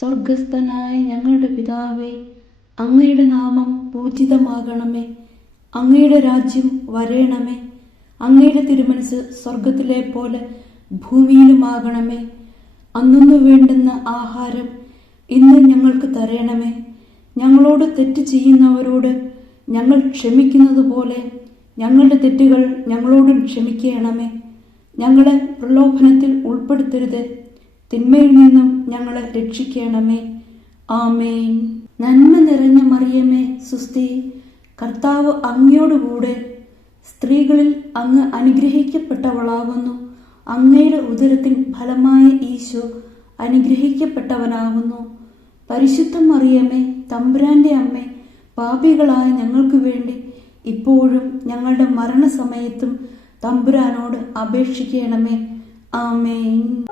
സ്വർഗസ്ഥനായ ഞങ്ങളുടെ പിതാവേ, അങ്ങയുടെ നാമം പൂജിതമാകണമേ. അങ്ങയുടെ രാജ്യം വരേണമേ. അങ്ങയുടെ തിരുമനസ് സ്വർഗത്തിലെ പോലെ ഭൂമിയിലുമാകണമേ. അന്നു വേണ്ടുന്ന ആഹാരം ഇന്ന് ഞങ്ങൾക്ക് തരണമേ. ഞങ്ങളോട് തെറ്റ് ചെയ്യുന്നവരോട് ഞങ്ങൾ ക്ഷമിക്കുന്നത് പോലെ ഞങ്ങളുടെ തെറ്റുകൾ ഞങ്ങളോടും ക്ഷമിക്കണമേ. ഞങ്ങളെ പ്രലോഭനത്തിൽ ഉൾപ്പെടുത്തരുത്, തിന്മയിൽ നിന്നും ഞങ്ങളെ രക്ഷിക്കണമേ. ആമേൻ. നന്മ നിറഞ്ഞ മറിയമേ, സുസ്തി, കർത്താവ് അങ്ങയോടുകൂടെ സ്ത്രീകളിൽ അങ്ങ് അനുഗ്രഹിക്കപ്പെട്ടവളാകുന്നു. അങ്ങയുടെ ഉദരത്തിൻ ഫലമായ ഈശോ അനുഗ്രഹിക്കപ്പെട്ടവനാകുന്നു. പരിശുദ്ധ മറിയമേ, തമ്പുരാന്റെ അമ്മേ, പാപികളായ ഞങ്ങൾക്ക് വേണ്ടി ഇപ്പോഴും ഞങ്ങളുടെ മരണസമയത്തും തമ്പുരാനോട് അപേക്ഷിക്കണമേ. ആമേൻ.